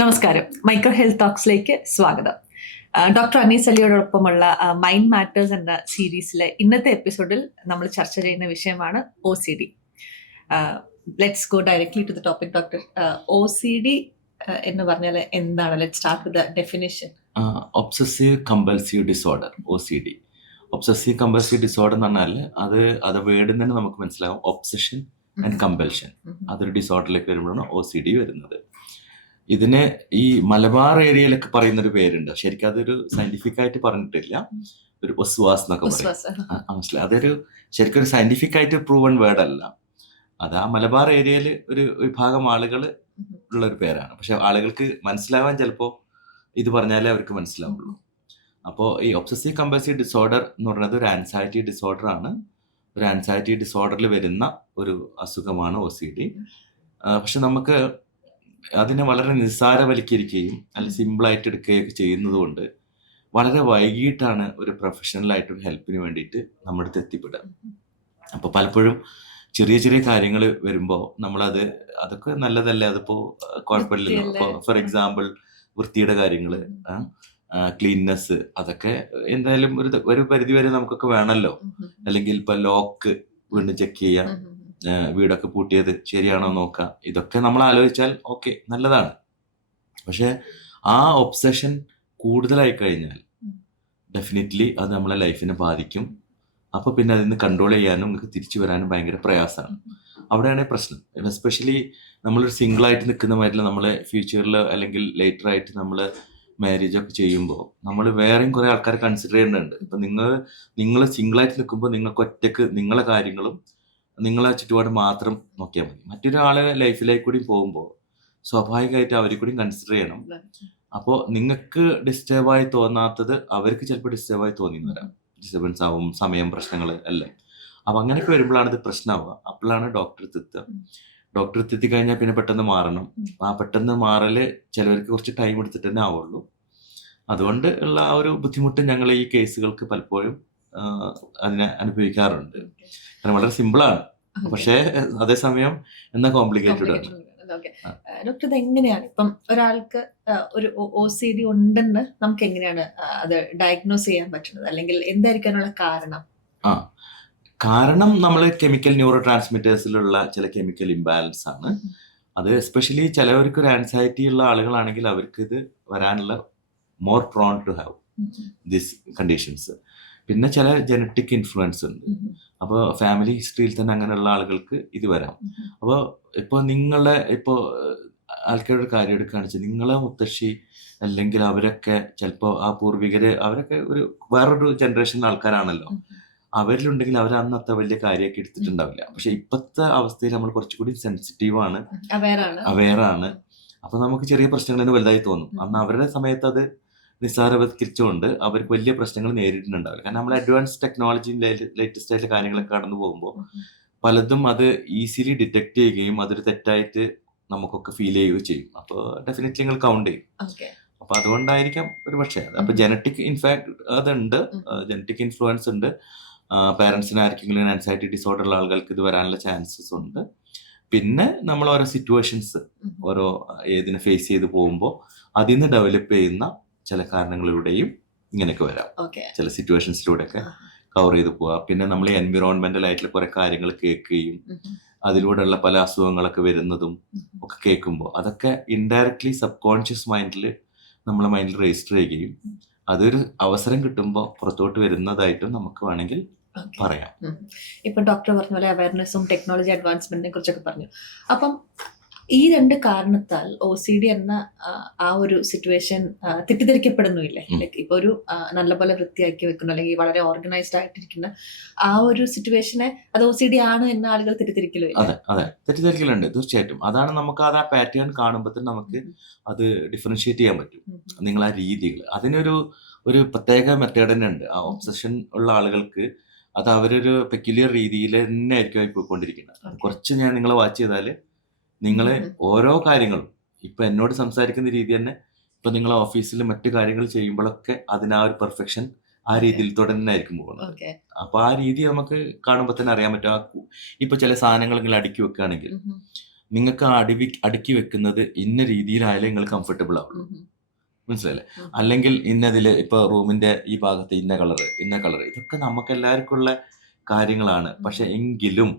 നമസ്കാരം. Micro health ടോക്സിലേക്ക് സ്വാഗതം. ഡോക്ടർ അനീസ് അലിയോടൊപ്പമുള്ള മൈൻഡ് മാറ്റേഴ്സ് എന്ന സീരീസിലെ ഇന്നത്തെ എപ്പിസോഡിൽ നമ്മൾ ചർച്ച ചെയ്യുന്ന വിഷയമാണ് OCD. Let's go directly to the topic. Doctor, OCD എന്ന് പറഞ്ഞാൽ എന്താണ്? Let's start with the definition. Obsessive compulsive disorder, OCD. Obsessive compulsive disorder എന്ന് പറഞ്ഞാൽ അത് വേർഡിൽ തന്നെ നമുക്ക് മനസ്സിലാവും. ഒബ്സഷൻ ആൻഡ് കമ്പൽഷൻ, അതൊരു ഡിസോർഡറിലേക്ക് വരുമ്പോഴാണ് OCD വരുന്നത്. ഇതിന് ഈ മലബാർ ഏരിയയിലൊക്കെ പറയുന്നൊരു പേരുണ്ട്. ശരിക്കും അതൊരു സയന്റിഫിക് ആയിട്ട് പറഞ്ഞിട്ടില്ല. ഒരു ഒസ്വാസ് എന്നൊക്കെ പറയും. മനസ്സിലായി? അതൊരു ശരിക്കും ഒരു സയന്റിഫിക് ആയിട്ട് പ്രൂവൺ വേർഡ് അല്ല. അത് ആ മലബാർ ഏരിയയിൽ ഒരു വിഭാഗം ആളുകൾ ഉള്ള ഒരു പേരാണ്. പക്ഷെ ആളുകൾക്ക് മനസ്സിലാവാൻ ചിലപ്പോൾ ഇത് പറഞ്ഞാലേ അവർക്ക് മനസ്സിലാവുള്ളൂ. അപ്പോൾ ഈ ഒബ്സസീവ് കമ്പൽസീവ് ഡിസോർഡർ എന്ന് പറയുന്നത് ഒരു ആൻസൈറ്റി ഡിസോർഡർ ആണ്. ഒരു ആൻസൈറ്റി ഡിസോർഡറിൽ വരുന്ന ഒരു അസുഖമാണ് OCD. പക്ഷെ നമുക്ക് അതിനെ വളരെ നിസ്സാരവൽക്കരിക്കുകയും അല്ലെങ്കിൽ സിമ്പിളായിട്ട് എടുക്കുകയൊക്കെ ചെയ്യുന്നത് കൊണ്ട് വളരെ വൈകിട്ടാണ് ഒരു പ്രൊഫഷണലായിട്ടൊരു ഹെൽപ്പിന് വേണ്ടിയിട്ട് നമ്മുടെ അടുത്ത് എത്തിപ്പെടുക. അപ്പോൾ പലപ്പോഴും ചെറിയ ചെറിയ കാര്യങ്ങൾ വരുമ്പോൾ അതൊക്കെ നല്ലതല്ലേ, അതിപ്പോൾ കുഴപ്പമില്ലല്ലോ. അപ്പോൾ ഫോർ എക്സാമ്പിൾ വൃത്തിയുടെ കാര്യങ്ങൾ, ക്ലീൻനെസ്, അതൊക്കെ എന്തായാലും ഒരു പരിധി വരെ നമുക്കൊക്കെ വേണമല്ലോ. അല്ലെങ്കിൽ ഇപ്പം ലോക്ക് വീണ്ടും ചെക്ക് ചെയ്യാം, വീടൊക്കെ പൂട്ടിയത് ശരിയാണോ നോക്കാം. ഇതൊക്കെ നമ്മൾ ആലോചിച്ചാൽ ഓക്കെ, നല്ലതാണ്. പക്ഷെ ആ ഒബ്സഷൻ കൂടുതലായി കഴിഞ്ഞാൽ ഡെഫിനറ്റ്ലി അത് നമ്മളെ ലൈഫിനെ ബാധിക്കും. അപ്പോൾ പിന്നെ അതിൽ നിന്ന് കൺട്രോൾ ചെയ്യാനും നമുക്ക് തിരിച്ചു വരാനും ഭയങ്കര പ്രയാസമാണ്. അവിടെയാണ് പ്രശ്നം. എസ്പെഷ്യലി നമ്മളൊരു സിംഗിളായിട്ട് നിൽക്കുന്ന മാതിരി നമ്മളെ ഫ്യൂച്ചറിൽ അല്ലെങ്കിൽ ലേറ്റർ ആയിട്ട് നമ്മൾ മാരേജ് ഒക്കെ ചെയ്യുമ്പോൾ നമ്മൾ വേറെയും കുറേ ആൾക്കാരെ കൺസിഡർ ചെയ്യേണ്ടതുണ്ട്. ഇപ്പം നിങ്ങൾ സിംഗിളായിട്ട് നിൽക്കുമ്പോൾ നിങ്ങൾക്ക് ഒറ്റയ്ക്ക് നിങ്ങളെ കാര്യങ്ങളും നിങ്ങളെ ചുറ്റുപാട് മാത്രം നോക്കിയാൽ മതി. മറ്റൊരാളെ ലൈഫിലേക്ക് കൂടി പോകുമ്പോൾ സ്വാഭാവികമായിട്ട് അവരെ കൂടി കൺസിഡർ ചെയ്യണം. അപ്പോൾ നിങ്ങൾക്ക് ഡിസ്റ്റർബായി തോന്നാത്തത് അവർക്ക് ചിലപ്പോൾ ഡിസ്റ്റർബായി തോന്നിയെന്ന് വരാം. ഡിസ്റ്റർബൻസ് ആവും, സമയം, പ്രശ്നങ്ങൾ എല്ലാം. അപ്പം അങ്ങനെയൊക്കെ വരുമ്പോഴാണ് ഇത് പ്രശ്നമാവുക. അപ്പോഴാണ് ഡോക്ടർ എത്തി കഴിഞ്ഞാൽ പിന്നെ പെട്ടെന്ന് മാറണം. ആ പെട്ടെന്ന് മാറൽ ചിലവർക്ക് കുറച്ച് ടൈം എടുത്തിട്ട് തന്നെ ആവുള്ളൂ. അതുകൊണ്ട് ഉള്ള ആ ഒരു ബുദ്ധിമുട്ട് ഞങ്ങൾ ഈ കേസുകൾക്ക് പലപ്പോഴും അതിനെ അനുഭവിക്കാറുണ്ട്. കാരണം വളരെ സിമ്പിളാണ്, പക്ഷേ അതേസമയം എന്നാ കോംപ്ലിക്കേറ്റഡ് ആണ്. ഡോക്ടർ, ഇത് എങ്ങനെയാണ് ഇപ്പം ഒരാൾക്ക് ഒരു OCD ഉണ്ടെന്ന് നമുക്ക് എങ്ങനെയാണ് അത് ഡയഗ്നോസ് ചെയ്യാൻ പറ്റുന്നത്? അല്ലെങ്കിൽ എന്തായിരിക്കാനുള്ള കാരണം? കാരണം നമ്മൾ കെമിക്കൽ ന്യൂറോ ട്രാൻസ്മിറ്റേഴ്സിലുള്ള ചില കെമിക്കൽ ഇംബാലൻസ് ആണ്. അത് എസ്പെഷ്യലി ചിലവർക്ക് ഒരു ആൻസൈറ്റി ഉള്ള ആളുകളാണെങ്കിൽ അവർക്ക് ഇത് വരാനുള്ള more prone to have this conditions. പിന്നെ ചില ജനറ്റിക് ഇൻഫ്ലുവൻസ് ഉണ്ട്. അപ്പോൾ ഫാമിലി ഹിസ്റ്ററിയിൽ തന്നെ അങ്ങനെയുള്ള ആളുകൾക്ക് ഇത് വരാം. അപ്പോൾ ഇപ്പോൾ ആൾക്കാരുടെ കാര്യം എടുക്കുകയാണെന്ന് വെച്ചാൽ നിങ്ങളെ മുത്തശ്ശി അല്ലെങ്കിൽ അവരൊക്കെ ചിലപ്പോൾ ആ പൂർവികര് അവരൊക്കെ വേറൊരു ജനറേഷനിലെ ആൾക്കാരാണല്ലോ. അവരിലുണ്ടെങ്കിൽ അവർ അന്ന് അത്ര വലിയ കാര്യമൊക്കെ എടുത്തിട്ടുണ്ടാവില്ല. പക്ഷെ ഇപ്പോഴത്തെ അവസ്ഥയിൽ നമ്മൾ കുറച്ചുകൂടി സെൻസിറ്റീവാണ്, അവെയറാണ്. അപ്പോൾ നമുക്ക് ചെറിയ പ്രശ്നങ്ങൾ തന്നെ വലുതായി തോന്നും. അന്ന് അവരുടെ സമയത്ത് അത് നിസ്സാരവത്കരിച്ചുകൊണ്ട് അവർക്ക് വലിയ പ്രശ്നങ്ങൾ നേരിട്ടുണ്ടാവില്ല. കാരണം നമ്മൾ അഡ്വാൻസ് ടെക്നോളജി, ലേറ്റസ്റ്റ് ആയിട്ടുള്ള കാര്യങ്ങളൊക്കെ കടന്നു പോകുമ്പോൾ പലതും അത് ഈസിലി ഡിറ്റക്ട് ചെയ്യുകയും അതൊരു തെറ്റായിട്ട് നമുക്കൊക്കെ ഫീൽ ചെയ്യുകയും ചെയ്യും. അപ്പോൾ ഡെഫിനറ്റ്ലി നിങ്ങൾ കൗണ്ട് ചെയ്യും. അപ്പോൾ അതുകൊണ്ടായിരിക്കാം ഒരു പക്ഷേ അത്. അപ്പോൾ ജനറ്റിക് ഇൻഫാക്ട് അതുണ്ട്, ജനറ്റിക് ഇൻഫ്ലുവൻസ് ഉണ്ട്. പാരൻസിന് ആർക്കെങ്കിലും ആൻസൈറ്റി ഡിസോർഡർ ഉള്ള ആളുകൾക്ക് ഇത് വരാനുള്ള ചാൻസസ് ഉണ്ട്. പിന്നെ നമ്മൾ ഓരോ സിറ്റുവേഷൻസ് ഏതിനെ ഫേസ് ചെയ്ത് പോകുമ്പോൾ അതിൽ നിന്ന് ഡെവലപ്പ് ചെയ്യുന്ന ചില കാരണങ്ങളിലൂടെയും ഇങ്ങനെയൊക്കെ വരാം. ചില സിറ്റുവേഷൻസിലൂടെയൊക്കെ കവർ ചെയ്ത് പോവാം. പിന്നെ നമ്മൾ ഈ എൻവിറോൺമെന്റൽ ആയിട്ടുള്ള കുറെ കാര്യങ്ങൾ കേൾക്കുകയും അതിലൂടെയുള്ള പല അസുഖങ്ങളൊക്കെ വരുന്നതും ഒക്കെ കേൾക്കുമ്പോൾ അതൊക്കെ ഇൻഡയറക്ട്ലി സബ് കോൺഷ്യസ് മൈൻഡിൽ നമ്മളെ മൈൻഡിൽ രജിസ്റ്റർ ചെയ്യുകയും അതൊരു അവസരം കിട്ടുമ്പോൾ പുറത്തോട്ട് വരുന്നതായിട്ടും നമുക്ക് വേണമെങ്കിൽ പറയാം. ഇപ്പൊ ഡോക്ടർ പറഞ്ഞ പോലെ അവയർനെസ്സും ടെക്നോളജി അഡ്വാൻസ്മെന്റിനെ കുറിച്ചൊക്കെ പറഞ്ഞു. അപ്പം ഈ രണ്ട് കാരണത്താൽ OCD എന്ന ആ ഒരു സിറ്റുവേഷൻ തെറ്റിദ്ധരിക്കപ്പെടുന്നില്ലേ? ലൈക്ക് ഇപ്പൊ ഒരു നല്ലപോലെ വൃത്തിയാക്കി വെക്കുന്നു അല്ലെങ്കിൽ വളരെ ഓർഗനൈസ്ഡ് ആയിട്ടിരിക്കുന്ന ആ ഒരു സിറ്റുവേഷനെ അത് OCD ആണ് എന്ന ആളുകൾ തെറ്റിദ്ധരിക്കലോ? അതെ, തെറ്റിദ്ധരിക്കലുണ്ട് തീർച്ചയായിട്ടും. അതാണ് നമുക്ക് ആ പാറ്റേൺ കാണുമ്പോൾ തന്നെ നമുക്ക് അത് ഡിഫറൻഷിയേറ്റ് ചെയ്യാൻ പറ്റും. നിങ്ങൾ ആ രീതികൾ അതിനൊരു പ്രത്യേക മെത്തേഡ് തന്നെ ഉണ്ട്. ആ ഒബ്സഷൻ ഉള്ള ആളുകൾക്ക് അത് അവരൊരു പെക്യുലിയർ രീതിയിൽ തന്നെ ആയിരിക്കും പോയിക്കൊണ്ടിരിക്കുന്നത്. കുറച്ച് ഞാൻ നിങ്ങളെ വാച്ച് ചെയ്താൽ നിങ്ങൾ ഓരോ കാര്യങ്ങളും ഇപ്പൊ എന്നോട് സംസാരിക്കുന്ന രീതി തന്നെ ഇപ്പൊ നിങ്ങൾ ഓഫീസിൽ മറ്റു കാര്യങ്ങൾ ചെയ്യുമ്പോഴൊക്കെ അതിനാ ഒരു പെർഫെക്ഷൻ ആ രീതിയിൽ തന്നെ ആയിരിക്കും പോകുന്നത്. അപ്പൊ ആ രീതി നമുക്ക് കാണുമ്പോൾ തന്നെ അറിയാൻ പറ്റും. ഇപ്പൊ ചില സാധനങ്ങൾ ഇങ്ങനെ അടുക്കി വെക്കുകയാണെങ്കിൽ നിങ്ങൾക്ക് അടുക്കി വെക്കുന്നത് ഇന്ന രീതിയിലായാലേ നിങ്ങൾ കംഫർട്ടബിൾ ആവുള്ളൂ. മനസ്സിലല്ലേ? അല്ലെങ്കിൽ ഇന്നതിൽ ഇപ്പൊ റൂമിന്റെ ഈ ഭാഗത്ത് ഇന്ന കളർ ഇതൊക്കെ നമുക്ക് എല്ലാവർക്കും ഉള്ള കാര്യങ്ങളാണ്. പക്ഷെ എങ്കിലും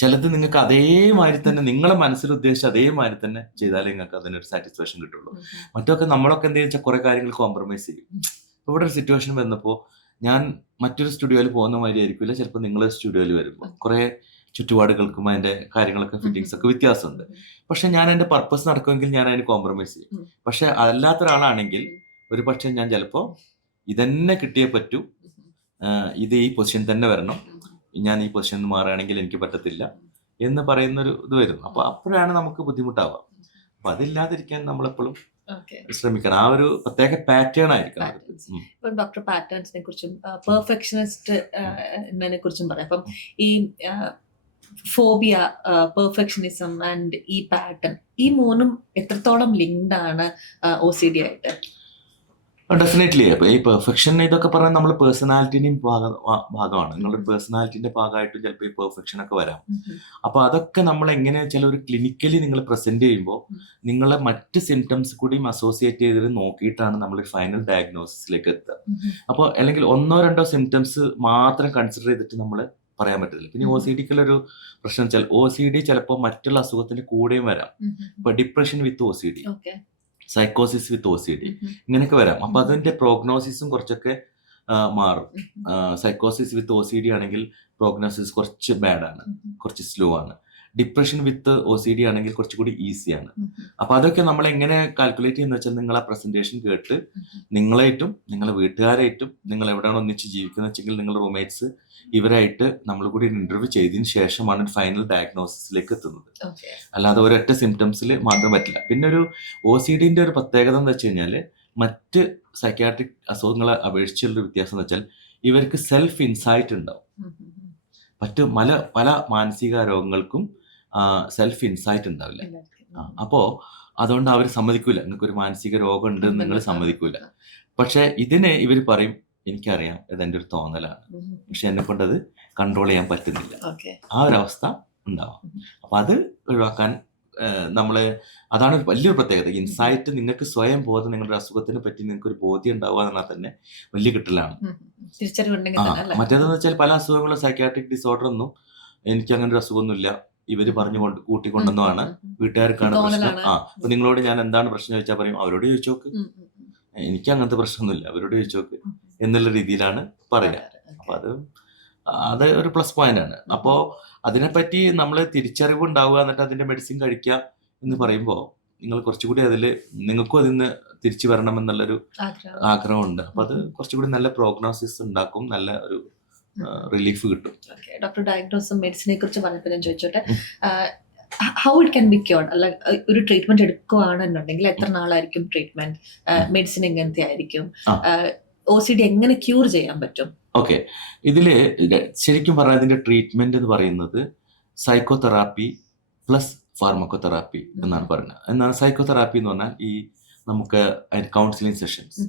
ചിലത് നിങ്ങൾക്ക് അതേമാതിരി തന്നെ നിങ്ങളെ മനസ്സിൽ ഉദ്ദേശിച്ച അതേമാതിരി തന്നെ ചെയ്താലേ നിങ്ങൾക്ക് അതിനൊരു സാറ്റിസ്ഫാക്ഷൻ കിട്ടുള്ളൂ. മറ്റൊക്കെ നമ്മളൊക്കെ എന്തെന്ന് വെച്ചാൽ കുറെ കാര്യങ്ങൾ കോംപ്രമൈസ് ചെയ്യും. ഇവിടെ ഒരു സിറ്റുവേഷൻ വന്നപ്പോൾ ഞാൻ മറ്റൊരു സ്റ്റുഡിയോയിൽ പോകുന്ന മാതിരി ആയിരിക്കില്ല ചിലപ്പോൾ നിങ്ങൾ സ്റ്റുഡിയോയിൽ വരുമ്പോൾ കുറെ ചുറ്റുപാടുകൾക്കും അതിന്റെ കാര്യങ്ങളൊക്കെ ഫിറ്റിങ്സ് ഒക്കെ വ്യത്യാസമുണ്ട്. പക്ഷെ ഞാൻ എന്റെ പർപ്പസ് നടക്കുമെങ്കിൽ ഞാൻ അതിന് കോംപ്രമൈസ് ചെയ്യും. പക്ഷെ അല്ലാത്ത ഒരാളാണെങ്കിൽ ഒരു പക്ഷെ ഞാൻ ചിലപ്പോൾ ഇതന്നെ കിട്ടിയേ പറ്റൂ, ഇത് ഈ പൊസിഷൻ തന്നെ വരണം, ഞാൻ ഈ പൊസിഷൻ മാറുകയാണെങ്കിൽ എനിക്ക് പറ്റത്തില്ല എന്ന് പറയുന്നൊരു ഇത് വരും. അപ്പൊ അപ്പോഴാണ് നമുക്ക് ബുദ്ധിമുട്ടാവുക. അപ്പൊ അതില്ലാതിരിക്കാൻ നമ്മളെപ്പോഴും ശ്രമിക്കണം. ആ ഒരു പ്രത്യേക പാറ്റേൺ ആയിരിക്കണം. ഇപ്പം ഡോക്ടർ പാറ്റേൺസിനെ കുറിച്ചും പെർഫെക്ഷനിസ്റ്റിനെ കുറിച്ചും പറയാം. അപ്പം ഈ ഫോബിയ, പെർഫെക്ഷനിസം ആൻഡ് ഈ പാറ്റേൺ, ഈ മൂന്നും എത്രത്തോളം ലിങ്ക്ഡ് ആണ് OCD ആയിട്ട്? ഡെഫിനറ്റ്ലി. അപ്പൊ ഈ പെർഫെക്ഷൻ ഇതൊക്കെ പറഞ്ഞാൽ നമ്മൾ പേഴ്സണാലിറ്റിന്റെയും ഭാഗമാണ്. നിങ്ങളുടെ പേഴ്സണാലിറ്റിന്റെ ഭാഗമായിട്ട് ചിലപ്പോൾ ഈ പെർഫെക്ഷൻ ഒക്കെ വരാം. അപ്പൊ അതൊക്കെ നമ്മൾ എങ്ങനെ വെച്ചാൽ ഒരു ക്ലിനിക്കലി നിങ്ങൾ പ്രസന്റ് ചെയ്യുമ്പോൾ നിങ്ങളെ മറ്റ് സിംറ്റംസ് കൂടിയും അസോസിയേറ്റ് ചെയ്ത് നോക്കിയിട്ടാണ് നമ്മൾ ഫൈനൽ ഡയഗ്നോസിസിലേക്ക് എത്തുക. അപ്പോൾ അല്ലെങ്കിൽ 1-2 സിംറ്റംസ് മാത്രം കൺസിഡർ ചെയ്തിട്ട് നമ്മൾ പറയാൻ പറ്റില്ല. പിന്നെ OCDക്കുള്ളൊരു പ്രശ്നം വെച്ചാൽ OCD ചിലപ്പോൾ മറ്റുള്ള അസുഖത്തിന്റെ കൂടെയും വരാം. ഇപ്പൊ ഡിപ്രഷൻ വിത്ത് OCD, സൈക്കോസിസ് വിത്ത് OCD ഇങ്ങനെയൊക്കെ വരാം. അപ്പൊ അതിന്റെ പ്രോഗ്നോസിസും കുറച്ചൊക്കെ മാറും. സൈക്കോസിസ് വിത്ത് OCD ആണെങ്കിൽ പ്രോഗ്നോസിസ് കുറച്ച് ബാഡാണ്, കുറച്ച് സ്ലോ ആണ്. ഡിപ്രഷൻ വിത്ത് OCD ആണെങ്കിൽ കുറച്ചുകൂടി ഈസിയാണ്. അപ്പൊ അതൊക്കെ നമ്മൾ എങ്ങനെ കാൽക്കുലേറ്റ് ചെയ്യുന്ന വെച്ചാൽ നിങ്ങൾ ആ പ്രസന്റേഷൻ കേട്ട് നിങ്ങളായിട്ടും നിങ്ങളെ വീട്ടുകാരായിട്ടും നിങ്ങൾ എവിടെയാണ് ഒന്നിച്ച് ജീവിക്കുന്ന വെച്ചെങ്കിൽ നിങ്ങളുടെ റൂംമേറ്റ്സ് ഇവരായിട്ട് നമ്മൾ കൂടി ഇന്റർവ്യൂ ചെയ്തതിന് ശേഷമാണ് ഫൈനൽ ഡയഗ്നോസിസിലേക്ക് എത്തുന്നത്. അല്ലാതെ ഒരൊറ്റ സിംറ്റംസിൽ മാത്രം പറ്റില്ല. പിന്നെ ഒരു OCDന്റെ ഒരു പ്രത്യേകത എന്ന് വെച്ച് കഴിഞ്ഞാല് മറ്റ് സൈക്യാട്രിക് അസുഖങ്ങളെ അപേക്ഷിച്ചുള്ള വ്യത്യാസം എന്ന് വെച്ചാൽ ഇവർക്ക് സെൽഫ് ഇൻസൈറ്റ് ഉണ്ടാവും. മറ്റു പല മാനസിക രോഗങ്ങൾക്കും സെൽഫ് ഇൻസൈറ്റ് ഉണ്ടാവില്ല. അപ്പോ അതുകൊണ്ട് അവർ സമ്മതിക്കൂല നിങ്ങൾക്ക് ഒരു മാനസിക രോഗം ഉണ്ട് നിങ്ങൾ സമ്മതിക്കൂല. പക്ഷെ ഇതിനെ ഇവർ പറയും എനിക്കറിയാം ഇതെന്റെ ഒരു തോന്നലാണ്, പക്ഷെ എന്നെ കൊണ്ട് അത് കൺട്രോൾ ചെയ്യാൻ പറ്റുന്നില്ല. ആ ഒരു അവസ്ഥ ഉണ്ടാവാം. അപ്പൊ അത് ഒഴിവാക്കാൻ നമ്മള് അതാണ് വലിയൊരു പ്രത്യേകത. ഇൻസൈറ്റ് നിങ്ങൾക്ക് സ്വയം ബോധം നിങ്ങളുടെ അസുഖത്തിനെ പറ്റി നിങ്ങൾക്ക് ഒരു ബോധ്യം ഉണ്ടാവുക എന്നാൽ തന്നെ വലിയ കിട്ടലാണ്. മറ്റേതെന്ന് വെച്ചാൽ പല അസുഖങ്ങളും സൈക്യാട്രിക് ഡിസോർഡർ ഒന്നും എനിക്ക് അങ്ങനെ ഒരു അസുഖമൊന്നുമില്ല, ഇവര് പറഞ്ഞുകൊണ്ട് കൂട്ടിക്കൊണ്ടെന്നാണ് വീട്ടുകാർക്കാണ് പ്രശ്നം. അപ്പൊ നിങ്ങളോട് ഞാൻ എന്താണ് പ്രശ്നം ചോദിച്ചാൽ പറയും അവരോട് ചോദിച്ചോക്ക്, എനിക്ക് അങ്ങനത്തെ പ്രശ്നമൊന്നുമില്ല, അവരോട് ചോദിച്ചോക്ക് എന്നുള്ള രീതിയിലാണ് പറയുക. അപ്പൊ അത് ഒരു പ്ലസ് പോയിന്റ് ആണ്. അപ്പോ അതിനെപ്പറ്റി നമ്മൾ തിരിച്ചറിവ് ഉണ്ടാവുക, എന്നിട്ട് അതിന്റെ മെഡിസിൻ കഴിക്കുക എന്ന് പറയുമ്പോൾ നിങ്ങൾ കുറച്ചുകൂടി നിങ്ങൾക്കും അതിൽ നിന്ന് തിരിച്ചു വരണമെന്നുള്ളൊരു ആഗ്രഹമുണ്ട്. അപ്പൊ അത് കുറച്ചുകൂടി നല്ല പ്രോഗ്നോസിസ് ഉണ്ടാക്കും, നല്ല ഒരു റിലീഫ് കിട്ടും. ഡോക്ടർ ഡയഗ്നോസും മെഡിസിനെ കുറിച്ച് പറഞ്ഞപ്പോൾ ഞാൻ ചോദിച്ചോട്ടെ, how it can be cured? അല്ല, ഒരു ട്രീറ്റ്മെന്റ് എടുക്കുകയാണെന്നുണ്ടെങ്കിൽ എത്ര നാളായിരിക്കും ട്രീറ്റ്മെന്റ്? മെഡിസിൻ എങ്ങനത്തെ ആയിരിക്കും? OCD എങ്ങനെ ക്യൂർ ചെയ്യാൻ പറ്റും? ഓക്കെ, ഇതില് ശരിക്കും പറഞ്ഞാൽ ഇതിന്റെ ട്രീറ്റ്മെന്റ് എന്ന് പറയുന്നത് സൈക്കോതെറാപ്പി പ്ലസ് ഫാർമക്കോതെറാപ്പി എന്നാണ് പറയുന്നത്. എന്നാൽ സൈക്കോതെറാപ്പി എന്ന് പറഞ്ഞാൽ ഈ നമുക്ക് കൗൺസിലിംഗ് സെഷൻസ്,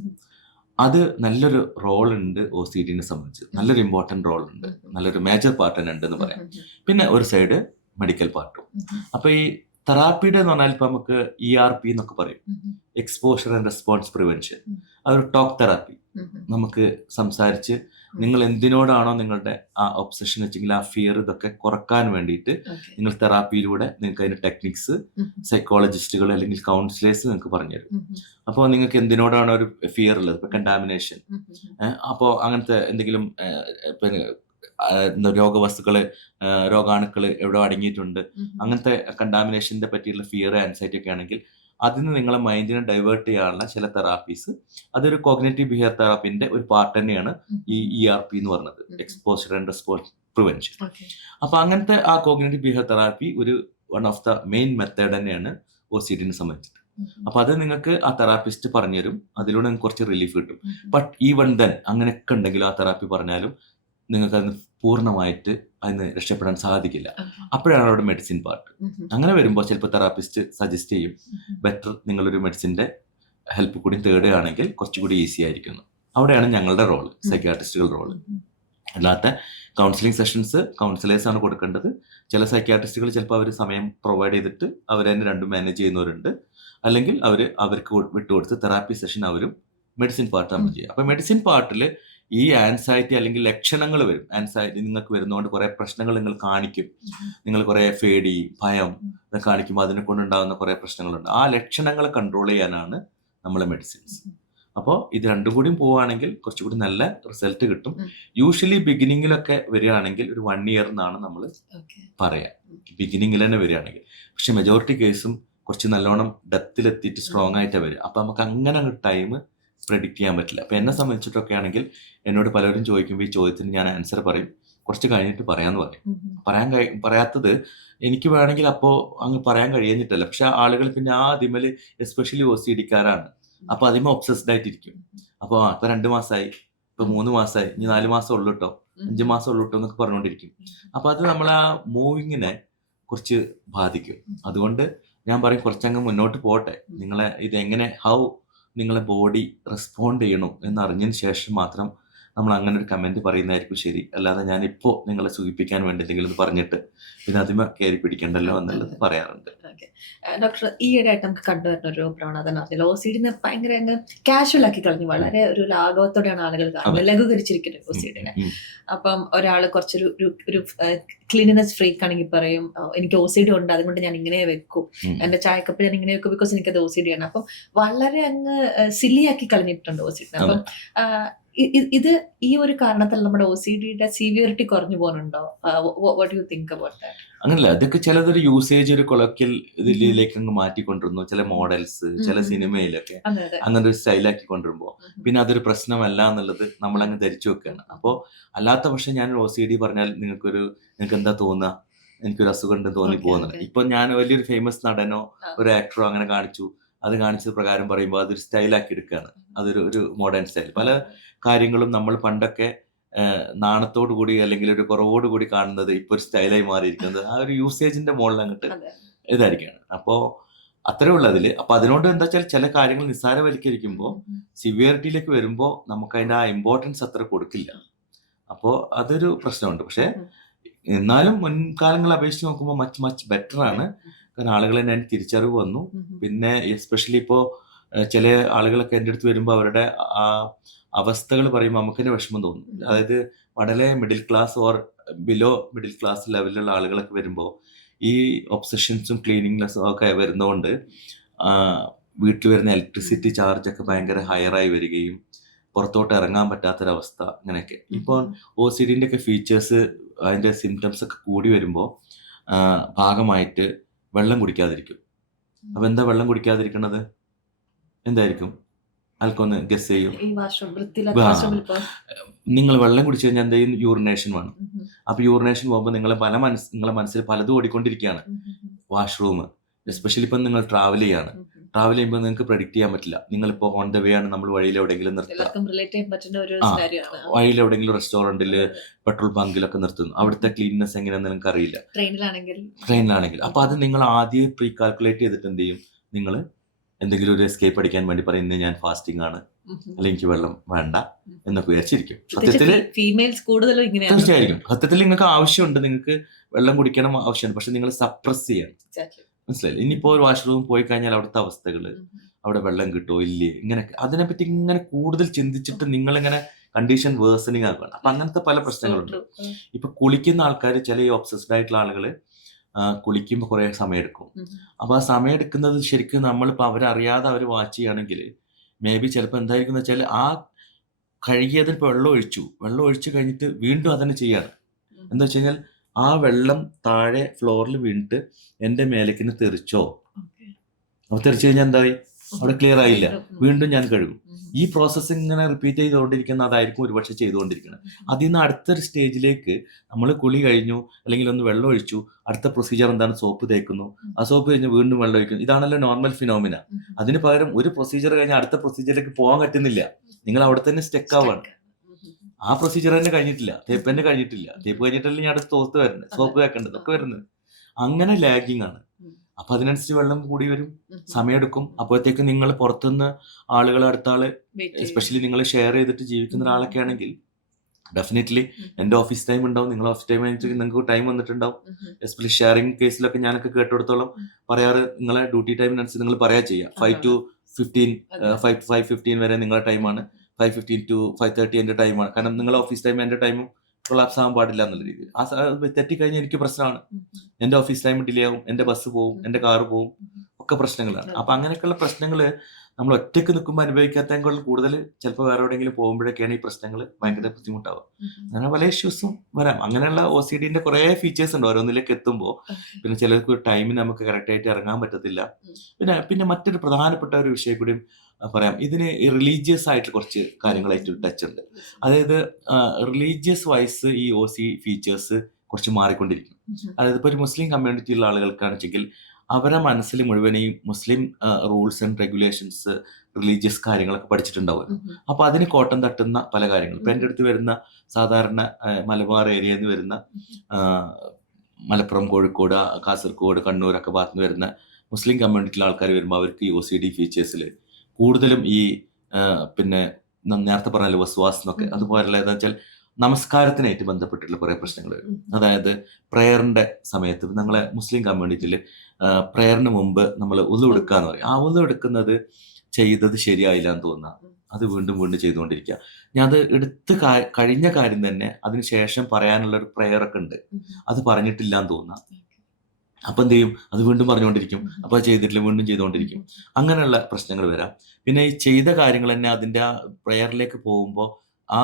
അത് നല്ലൊരു റോൾ ഉണ്ട് OCDനെ സംബന്ധിച്ച്. നല്ലൊരു ഇമ്പോർട്ടന്റ് റോൾ ഉണ്ട്, നല്ലൊരു മേജർ പാർട്ട് തന്നെ ഉണ്ട് എന്ന് പറയാം. പിന്നെ ഒരു സൈഡ് മെഡിക്കൽ പാർട്ടും. അപ്പൊ ഈ തെറാപ്പിയുടെ എന്ന് പറഞ്ഞാൽ ഇപ്പൊ നമുക്ക് ERP എന്നൊക്കെ പറയും, എക്സ്പോഷർ ആൻഡ് റെസ്പോൺസ് പ്രിവെൻഷൻ. അതൊരു ടോക്ക് തെറാപ്പി. നമുക്ക് സംസാരിച്ച് നിങ്ങൾ എന്തിനോടാണോ നിങ്ങളുടെ ആ ഒബ്സഷൻ വെച്ചെങ്കിൽ ആ ഫിയർ ഇതൊക്കെ കുറക്കാൻ വേണ്ടിയിട്ട് നിങ്ങൾ തെറാപ്പിയിലൂടെ നിങ്ങൾക്ക് അതിന്റെ ടെക്നിക്സ് സൈക്കോളജിസ്റ്റുകൾ അല്ലെങ്കിൽ കൗൺസിലേഴ്സ് നിങ്ങൾക്ക് പറഞ്ഞുതരും. അപ്പോൾ നിങ്ങൾക്ക് എന്തിനോടാണോ ഒരു ഫിയർ ഉള്ളത്, ഇപ്പൊ കണ്ടാമിനേഷൻ, അപ്പോൾ അങ്ങനത്തെ എന്തെങ്കിലും പിന്നെ രോഗവസ്തുക്കള് രോഗാണുക്കള് എവിടെ അടങ്ങിയിട്ടുണ്ട്, അങ്ങനത്തെ കണ്ടാമിനേഷന്റെ പറ്റിയുള്ള ഫിയർ ആൻസൈറ്റി ഒക്കെ ആണെങ്കിൽ അതിന് നിങ്ങളെ മൈൻഡിനെ ഡൈവേർട്ട് ചെയ്യാനുള്ള ചില തെറാപ്പീസ്, അതൊരു കോഗ്നിറ്റീവ് ബിഹേവിയർ തെറാപ്പിന്റെ ഒരു പാർട്ട് തന്നെയാണ് ഈ ERP എന്ന് പറയുന്നത്, എക്സ്പോഷർ ആൻഡ് റെസ്പോൺസ് പ്രിവെൻഷൻ. അപ്പൊ അങ്ങനത്തെ ആ കോഗ്നിറ്റീവ് ബിഹേവിയർ തെറാപ്പി ഒരു one of the main method തന്നെയാണ് OCDനെ സംബന്ധിച്ചിട്ട്. അപ്പൊ അത് നിങ്ങൾക്ക് ആ തെറാപ്പിസ്റ്റ് പറഞ്ഞുതരും, അതിലൂടെ നിങ്ങൾക്ക് കുറച്ച് റിലീഫ് കിട്ടും. ബട്ട് ഈവൻ ദെൻ അങ്ങനെയൊക്കെ ഉണ്ടെങ്കിലും ആ തെറാപ്പി പറഞ്ഞാലും നിങ്ങൾക്ക് അതിന് പൂർണ്ണമായിട്ട് അതിന് രക്ഷപ്പെടാൻ സാധിക്കില്ല. അപ്പോഴാണ് അവിടെ മെഡിസിൻ പാർട്ട്. അങ്ങനെ വരുമ്പോൾ ചിലപ്പോൾ തെറാപ്പിസ്റ്റ് സജസ്റ്റ് ചെയ്യും ബെറ്റർ നിങ്ങളൊരു മെഡിസിന്റെ ഹെൽപ്പ് കൂടി തേടുകയാണെങ്കിൽ കുറച്ചുകൂടി ഈസി ആയിരിക്കുന്നു. അവിടെയാണ് ഞങ്ങളുടെ റോള്, സൈക്യാട്രിസ്റ്റുകളുടെ റോള്. അല്ലാത്ത കൗൺസിലിംഗ് സെഷൻസ് കൗൺസിലേഴ്സാണ് കൊടുക്കേണ്ടത്. ചില സൈക്യാട്രിസ്റ്റുകൾ ചിലപ്പോൾ അവർ സമയം പ്രൊവൈഡ് ചെയ്തിട്ട് അവർ തന്നെ രണ്ടും മാനേജ് ചെയ്യുന്നവരുണ്ട്. അല്ലെങ്കിൽ അവർക്ക് വിട്ടുകൊടുത്ത് തെറാപ്പി സെഷൻ അവരും മെഡിസിൻ പാർട്ട് നമ്മൾ ചെയ്യുക. അപ്പോൾ മെഡിസിൻ പാർട്ടിൽ ഈ ആൻസൈറ്റി അല്ലെങ്കിൽ ലക്ഷണങ്ങൾ വരും. ആൻസൈറ്റി നിങ്ങൾക്ക് വരുന്നതുകൊണ്ട് കുറേ പ്രശ്നങ്ങൾ നിങ്ങൾ കാണിക്കും. നിങ്ങൾ കുറേ പേടി, ഭയം ഇതൊക്കെ കാണിക്കുമ്പോൾ അതിനെ കൊണ്ടുണ്ടാകുന്ന കുറേ പ്രശ്നങ്ങളുണ്ട്. ആ ലക്ഷണങ്ങളെ കൺട്രോൾ ചെയ്യാനാണ് നമ്മളെ മെഡിസിൻസ്. അപ്പോൾ ഇത് രണ്ടും കൂടിയും പോവുകയാണെങ്കിൽ കുറച്ചുകൂടി നല്ല റിസൾട്ട് കിട്ടും. യൂഷ്വലി ബിഗിനിങ്ങിലൊക്കെ വരികയാണെങ്കിൽ ഒരു 1 year എന്നാണ് നമ്മൾ പറയാം, ബിഗിനിങ്ങിൽ തന്നെ വരികയാണെങ്കിൽ. പക്ഷെ മെജോറിറ്റി കേസും കുറച്ച് നല്ലോണം ഡെപ്തിലെത്തിയിട്ട് സ്ട്രോങ് ആയിട്ടാണ് വരിക. അപ്പം നമുക്ക് അങ്ങനെ ടൈം പ്രെഡിക്റ്റ് ചെയ്യാൻ പറ്റില്ല. അപ്പം എന്നെ സംബന്ധിച്ചിട്ടൊക്കെ ആണെങ്കിൽ എന്നോട് പലരും ചോദിക്കുമ്പോൾ ഈ ചോദ്യത്തിന് ഞാൻ ആൻസർ പറയും, കുറച്ച് കഴിഞ്ഞിട്ട് പറയാമെന്ന് പറയും. പറയാത്തത് എനിക്ക് വേണമെങ്കിൽ അപ്പോൾ അങ്ങ് പറയാൻ കഴിയുന്നിട്ടല്ല. പക്ഷെ ആളുകൾ പിന്നെ ആ അതിമേൽ എസ്പെഷ്യലി OCD-ക്കാരാണ്. അപ്പോൾ അതിമ ഒബ്സസ്ഡ് ആയിട്ടിരിക്കും. അപ്പോൾ ഇപ്പൊ 2 മാസമായി, ഇപ്പൊ 3 മാസമായി, ഇനി 4 മാസം ഉള്ളു കേട്ടോ, 5 മാസം ഉള്ളു കേട്ടോ എന്നൊക്കെ പറഞ്ഞുകൊണ്ടിരിക്കും. അപ്പൊ അത് നമ്മളെ ആ മൂവിങ്ങിനെ കുറച്ച് ബാധിക്കും. അതുകൊണ്ട് ഞാൻ പറയും കുറച്ചങ്ങ് മുന്നോട്ട് പോട്ടെ. നിങ്ങളെ ഇതെങ്ങനെ നിങ്ങളെ ബോഡി റെസ്പോണ്ട് ചെയ്യണു എന്നറിഞ്ഞതിന് ശേഷം മാത്രം നമ്മൾ അങ്ങനെ ഒരു കമന്റ് പറയുന്നതായിരിക്കും ശരി. അല്ലാതെ ഞാൻ ഇപ്പോൾ നിങ്ങളെ സൂചിപ്പിക്കാൻ വേണ്ടി എന്തെങ്കിലും പറഞ്ഞിട്ട് പിന്നെ അതിമ കയറി പിടിക്കണ്ടല്ലോ എന്നുള്ളത് പറയാറുണ്ട്. ഡോക്ടർ, ഈയിടെയായിട്ട് നമുക്ക് കണ്ടുവരുന്ന ഒരു പ്രവണത എന്ന് പറഞ്ഞാൽ OCD-നെ ഭയങ്കര അങ്ങ് കാഷ്വൽ ആക്കി കളഞ്ഞു. വളരെ ഒരു ലാഘവത്തോടെയാണ് ആളുകൾ കാണുന്നത്, ലഘൂകരിച്ചിരിക്കുന്നത് OCD-നെ. അപ്പം ഒരാൾ കുറച്ചൊരു ക്ലീനിനെസ് ഫ്രീക്ക് ആണെങ്കിൽ പറയും എനിക്ക് OCD ഉണ്ട്, അതുകൊണ്ട് ഞാൻ ഇങ്ങനെ വെക്കും, എന്റെ ചായക്കപ്പ് ഞാൻ ഇങ്ങനെ വെക്കും, ബിക്കോസ് എനിക്കത് OCD ആണ്. അപ്പം വളരെ അങ്ങ് സില്ലിയാക്കി കളഞ്ഞിട്ടുണ്ട് OCD-നെ. അപ്പം ഇത് ഈ ഒരു കാരണത്താൽ നമ്മുടെ OCD-യുടെ സിവിയറിറ്റി കുറഞ്ഞു പോകുന്നുണ്ടോ? What you think about that? അങ്ങനല്ല, അതൊക്കെ ചിലതൊരു യൂസേജ് ഒരു കൊളോക്കിയൽ ഇതിലേക്ക് അങ്ങ് മാറ്റിക്കൊണ്ടിരുന്നു. ചില മോഡൽസ് ചില സിനിമയിലൊക്കെ അങ്ങനെ ഒരു സ്റ്റൈലാക്കി കൊണ്ടുവരുമ്പോൾ പിന്നെ അതൊരു പ്രശ്നമല്ല എന്നുള്ളത് നമ്മൾ അങ്ങ് ധരിച്ചു വെക്കുകയാണ്. അപ്പോൾ അല്ലാത്ത പക്ഷെ ഞാൻ OCD പറഞ്ഞാൽ നിങ്ങൾക്ക് എന്താ തോന്നുക, എനിക്കൊരു അസുഖം ഉണ്ടെന്ന് തോന്നി പോകുന്നത്. ഇപ്പൊ ഞാൻ വലിയൊരു ഫേമസ് നടനോ ഒരു ആക്ടറോ അങ്ങനെ അത് കാണിച്ചത് പ്രകാരം പറയുമ്പോൾ അതൊരു സ്റ്റൈലാക്കി എടുക്കുകയാണ്. ഒരു മോഡേൺ സ്റ്റൈൽ. പല കാര്യങ്ങളും നമ്മൾ പണ്ടൊക്കെ നാണത്തോടു കൂടി അല്ലെങ്കിൽ ഒരു കുറവോട് കൂടി കാണുന്നത് ഇപ്പൊ ഒരു സ്റ്റൈലായി മാറിയിരിക്കുന്നത് ആ ഒരു യൂസേജിന്റെ മുകളിൽ അങ്ങോട്ട് ഇതായിരിക്കുകയാണ്. അപ്പോൾ അത്രേ ഉള്ളൂ അതില്. അപ്പൊ അതിനോട് എന്താ വെച്ചാൽ ചില കാര്യങ്ങൾ നിസ്സാരവൽക്കരിക്കുമ്പോൾ സിവിയറിറ്റിയിലേക്ക് വരുമ്പോൾ നമുക്ക് അതിന്റെ ആ ഇമ്പോർട്ടൻസ് അത്ര കൊടുക്കില്ല. അപ്പോൾ അതൊരു പ്രശ്നമുണ്ട്. പക്ഷെ എന്നാലും മുൻകാലങ്ങളെ അപേക്ഷിച്ച് നോക്കുമ്പോൾ മച്ച് ബെറ്റർ ആണ്. കാരണം ആളുകളെ ഞാൻ തിരിച്ചറിവ് വന്നു. പിന്നെ എസ്പെഷ്യലി ഇപ്പോൾ ചില ആളുകളൊക്കെ എൻ്റെ അടുത്ത് വരുമ്പോൾ അവരുടെ ആ അവസ്ഥകൾ പറയുമ്പോൾ നമുക്ക് തന്നെ വിഷമം തോന്നും. അതായത് വളരെ middle class or below middle class ലെവലിലുള്ള ആളുകളൊക്കെ വരുമ്പോൾ ഈ ഒബ്സഷൻസും ക്ലീനിങ്നെസ്സും ഒക്കെ വരുന്നതുകൊണ്ട് വീട്ടിൽ വരുന്ന ഇലക്ട്രിസിറ്റി ചാർജൊക്കെ ഭയങ്കര ഹയറായി വരികയും പുറത്തോട്ട് ഇറങ്ങാൻ പറ്റാത്തൊരവസ്ഥ അങ്ങനെയൊക്കെ. ഇപ്പോൾ OCD-ൻ്റെ ഒക്കെ ഫീച്ചേഴ്സ് അതിൻ്റെ സിംറ്റംസ് ഒക്കെ കൂടി വരുമ്പോൾ ഭാഗമായിട്ട് വെള്ളം കുടിക്കാതിരിക്കും. അപ്പൊ എന്താ വെള്ളം കുടിക്കാതിരിക്കണത്? എന്തായിരിക്കും? ആൾക്കൊന്ന് ഗസ് ചെയ്യും. നിങ്ങൾ വെള്ളം കുടിച്ചു കഴിഞ്ഞാൽ എന്താ യൂറിനേഷൻ വേണം. അപ്പൊ യൂറിനേഷൻ പോകുമ്പോൾ നിങ്ങളെ മനസ്സിൽ പലതും ഓടിക്കൊണ്ടിരിക്കുകയാണ്. വാഷ്റൂം, എസ്പെഷ്യലി ഇപ്പം നിങ്ങൾ ട്രാവൽ ചെയ്യുമ്പോൾ നിങ്ങൾക്ക് പ്രെഡിക്റ്റ് ചെയ്യാൻ പറ്റില്ല. നിങ്ങളിപ്പോ ഓൺ ദ വേ ആണ്, നമ്മൾ വഴിയിൽ എവിടെയെങ്കിലും വഴിയിൽ എവിടെയെങ്കിലും റെസ്റ്റോറന്റിൽ പെട്രോൾ ബങ്കിലൊക്കെ നിർത്തുന്നു. അവിടുത്തെ ക്ലീൻനെസ് എങ്ങനെയാണെന്ന് നിങ്ങൾക്ക് അറിയില്ല. ട്രെയിനിലാണെങ്കിൽ അപ്പൊ അത് നിങ്ങൾ ആദ്യം പ്രീ കാൽക്കുലേറ്റ് ചെയ്തിട്ട് എന്ത് ചെയ്യും? നിങ്ങൾ എന്തെങ്കിലും ഒരു എസ്കേപ്പ് അടിക്കാൻ വേണ്ടി പറയുന്നത് ഞാൻ ഫാസ്റ്റിംഗ് ആണ്, അല്ലെങ്കിൽ എനിക്ക് വെള്ളം വേണ്ട എന്നൊക്കെ വിചാരിച്ചിരിക്കും. സത്യത്തിൽ തീർച്ചയായിരിക്കും സത്യത്തിൽ നിങ്ങൾക്ക് ആവശ്യമുണ്ട്, നിങ്ങൾക്ക് വെള്ളം കുടിക്കണം ആവശ്യമുണ്ട്. പക്ഷെ നിങ്ങൾ സപ്രസ് ചെയ്യണം. മനസ്സിലായില്ലേ? ഇനിയിപ്പോ ഒരു വാഷ്റൂം പോയി കഴിഞ്ഞാൽ അവിടുത്തെ അവസ്ഥകള്, അവിടെ വെള്ളം കിട്ടുമോ ഇല്ലേ, ഇങ്ങനെയൊക്കെ അതിനെപ്പറ്റി ഇങ്ങനെ കൂടുതൽ ചിന്തിച്ചിട്ട് നിങ്ങളിങ്ങനെ കണ്ടീഷൻ വേഴ്സണിങ് ആക്കുകയാണ്. അപ്പൊ അങ്ങനത്തെ പല പ്രശ്നങ്ങളുണ്ട്. ഇപ്പൊ കുളിക്കുന്ന ആൾക്കാർ, ചില ഈ ഒബ്സസ്ഡ് ആയിട്ടുള്ള ആളുകള് കുളിക്കുമ്പോൾ കുറെ സമയം എടുക്കും. അപ്പൊ ആ സമയം എടുക്കുന്നത് ശരിക്കും നമ്മളിപ്പോൾ അവരറിയാതെ അവർ വാച്ച് ചെയ്യുകയാണെങ്കിൽ മേ ബി ചിലപ്പോൾ എന്തായിരിക്കും എന്ന് വെച്ചാൽ ആ കഴുകിയതിന് ഇപ്പോൾ വെള്ളം ഒഴിച്ചു കഴിഞ്ഞിട്ട് വീണ്ടും അതന്നെ ചെയ്യാണ്. എന്താ വെച്ച് കഴിഞ്ഞാൽ ആ വെള്ളം താഴെ ഫ്ലോറിൽ വീണിട്ട് എൻ്റെ മേലേക്കിന് തെറിച്ചോ, അപ്പൊ തെറിച്ചു കഴിഞ്ഞാൽ എന്തായി? അവിടെ ക്ലിയർ ആയില്ല, വീണ്ടും ഞാൻ കഴുകും. ഈ പ്രോസസ്സ് ഇങ്ങനെ റിപ്പീറ്റ് ചെയ്തുകൊണ്ടിരിക്കുന്ന അതായിരിക്കും ഒരുപക്ഷെ ചെയ്തുകൊണ്ടിരിക്കുന്നത്. അതിൽ നിന്ന് അടുത്തൊരു സ്റ്റേജിലേക്ക് നമ്മൾ കുളി കഴിഞ്ഞു അല്ലെങ്കിൽ ഒന്ന് വെള്ളം ഒഴിച്ചു, അടുത്ത പ്രൊസീജിയർ എന്താണ്? സോപ്പ് തേക്കുന്നു. ആ സോപ്പ് കഴിഞ്ഞ് വീണ്ടും വെള്ളം ഒഴിക്കുന്നു. ഇതാണല്ലോ നോർമൽ ഫിനോമിന. അതിന് പകരം ഒരു പ്രൊസീജിയർ കഴിഞ്ഞ് അടുത്ത പ്രൊസീജിയറിലേക്ക് പോകാൻ പറ്റുന്നില്ല. നിങ്ങൾ അവിടെ തന്നെ സ്റ്റക്ക് ആവാണ്. ആ പ്രൊസീജിയർ തന്നെ കഴിഞ്ഞിട്ടില്ല, തേപ്പ് തന്നെ കഴിഞ്ഞിട്ടില്ല. തേപ്പ് കഴിഞ്ഞിട്ടല്ലേ ഞാൻ അടുത്ത സോപ്പ് തേക്കേണ്ടത് ഒക്കെ വരുന്നത്. അങ്ങനെ ലാഗിങ് ആണ്. അപ്പൊ അതിനനുസരിച്ച് വെള്ളം കൂടി വരും, സമയമെടുക്കും. അപ്പോഴത്തേക്ക് നിങ്ങൾ പുറത്തുനിന്ന് ആളുകൾ, അടുത്ത ആള്, എസ്പെഷ്യലി നിങ്ങൾ ഷെയർ ചെയ്തിട്ട് ജീവിക്കുന്ന ഒരാളൊക്കെ ആണെങ്കിൽ ഡെഫിനറ്റ്ലി എൻ്റെ ഓഫീസ് ടൈം ഉണ്ടാവും, നിങ്ങളെ ഓഫീസ് ടൈം ആയിട്ട് നിങ്ങൾക്ക് ടൈം വന്നിട്ടുണ്ടാവും. എസ്പെഷ്യലി ഷെയറിംഗ് കേസിലൊക്കെ ഞാനൊക്കെ കേട്ടിടത്തോളം പറയാറ് നിങ്ങളെ ഡ്യൂട്ടി ടൈമിനനുസരിച്ച് നിങ്ങൾ പറയാ ചെയ്യാം 5 to 15 5 to 5:15 വരെ നിങ്ങളുടെ ടൈമാണ്, 5:15 to 5:30 എൻ്റെ ടൈമാണ്. കാരണം നിങ്ങളുടെ ഓഫീസ് ടൈം എൻ്റെ ടൈമും കൊളാപ്സ് ആകാൻ പാടില്ല എന്നുള്ള രീതിയിൽ. തെറ്റിക്കഴിഞ്ഞാൽ എനിക്ക് പ്രശ്നമാണ്. എൻ്റെ ഓഫീസ് ടൈം ഡിലേ ആവും, എൻ്റെ ബസ് പോവും, എൻ്റെ കാറ് പോവും, ഒക്കെ പ്രശ്നങ്ങളാണ്. അപ്പൊ അങ്ങനെയൊക്കെയുള്ള പ്രശ്നങ്ങൾ നമ്മൾ ഒറ്റയ്ക്ക് നിൽക്കുമ്പോൾ അനുഭവിക്കാത്തതിനേക്കാൾ കൂടുതൽ ചിലപ്പോൾ വേറെ എവിടെയെങ്കിലും പോകുമ്പോഴൊക്കെയാണ് ഈ പ്രശ്നങ്ങൾ ഭയങ്കര ബുദ്ധിമുട്ടാവുക. അങ്ങനെ പല ഇഷ്യൂസും വരാം. അങ്ങനെയുള്ള OCDന്റെ കുറെ ഫീച്ചേഴ്സ് ഉണ്ട് ഓരോന്നിലേക്ക് എത്തുമ്പോൾ. പിന്നെ ചിലർക്ക് ടൈമിന് നമുക്ക് കറക്റ്റ് ആയിട്ട് ഇറങ്ങാൻ പറ്റത്തില്ല. പിന്നെ മറ്റൊരു പ്രധാനപ്പെട്ട ഒരു വിഷയം കൂടി പറയാം. ഇതിന് റിലീജിയസ് ആയിട്ട് കുറച്ച് കാര്യങ്ങളായിട്ട് ടച്ച് ഉണ്ട്. അതായത് റിലീജിയസ് വൈസ് ഈ OC ഫീച്ചേഴ്സ് കുറച്ച് മാറിക്കൊണ്ടിരിക്കും. അതായത് ഇപ്പോൾ ഒരു മുസ്ലിം കമ്മ്യൂണിറ്റിയുള്ള ആളുകൾക്കാണെന്ന് വെച്ചെങ്കിൽ അവരെ മനസ്സിൽ മുഴുവൻ ഈ മുസ്ലിം റൂൾസ് ആൻഡ് റെഗുലേഷൻസ്, റിലീജിയസ് കാര്യങ്ങളൊക്കെ പഠിച്ചിട്ടുണ്ടാവും. അപ്പൊ അതിന് കോട്ടം തട്ടുന്ന പല കാര്യങ്ങളും ഇപ്പൊ എൻ്റെ അടുത്ത് വരുന്ന സാധാരണ മലബാർ ഏരിയയിൽ നിന്ന് വരുന്ന മലപ്പുറം, കോഴിക്കോട്, കാസർഗോഡ്, കണ്ണൂരൊക്കെ ഭാഗത്ത് നിന്ന് വരുന്ന മുസ്ലിം കമ്മ്യൂണിറ്റിയിലെ ആൾക്കാർ വരുമ്പോൾ അവർക്ക് ഈ OCD ഫീച്ചേഴ്സിൽ കൂടുതലും ഈ പിന്നെ നേരത്തെ പറഞ്ഞാൽ വസ്വാസ് എന്നൊക്കെ, അതുപോലെ എന്താ വെച്ചാൽ നമസ്കാരത്തിനായിട്ട് ബന്ധപ്പെട്ടിട്ടുള്ള കുറെ പ്രശ്നങ്ങൾ വരും. അതായത് പ്രയറിന്റെ സമയത്ത് നമ്മളെ മുസ്ലിം കമ്മ്യൂണിറ്റിയിൽ പ്രയറിന് മുമ്പ് നമ്മൾ ഉളു എടുക്കാന്ന് പറയും. ആ ഉളു എടുക്കുന്നത് ചെയ്തത് ശരിയായില്ല എന്ന് തോന്നുക, അത് വീണ്ടും വീണ്ടും ചെയ്തുകൊണ്ടിരിക്കുക. ഞാൻ അത് എടുത്ത് കഴിഞ്ഞ കാര്യം തന്നെ അതിനുശേഷം പറയാനുള്ള ഒരു പ്രയർ ഒക്കെ ഉണ്ട്, അത് പറഞ്ഞിട്ടില്ല എന്ന് തോന്നുക. അപ്പൊ എന്ത് ചെയ്യും, അത് വീണ്ടും പറഞ്ഞുകൊണ്ടിരിക്കും. അപ്പൊ അത് ചെയ്തിട്ടില്ല, വീണ്ടും ചെയ്തുകൊണ്ടിരിക്കും. അങ്ങനെയുള്ള പ്രശ്നങ്ങൾ വരാം. പിന്നെ ഈ ചെയ്ത കാര്യങ്ങൾ തന്നെ അതിന്റെ ആ പ്രയറിലേക്ക് പോകുമ്പോൾ ആ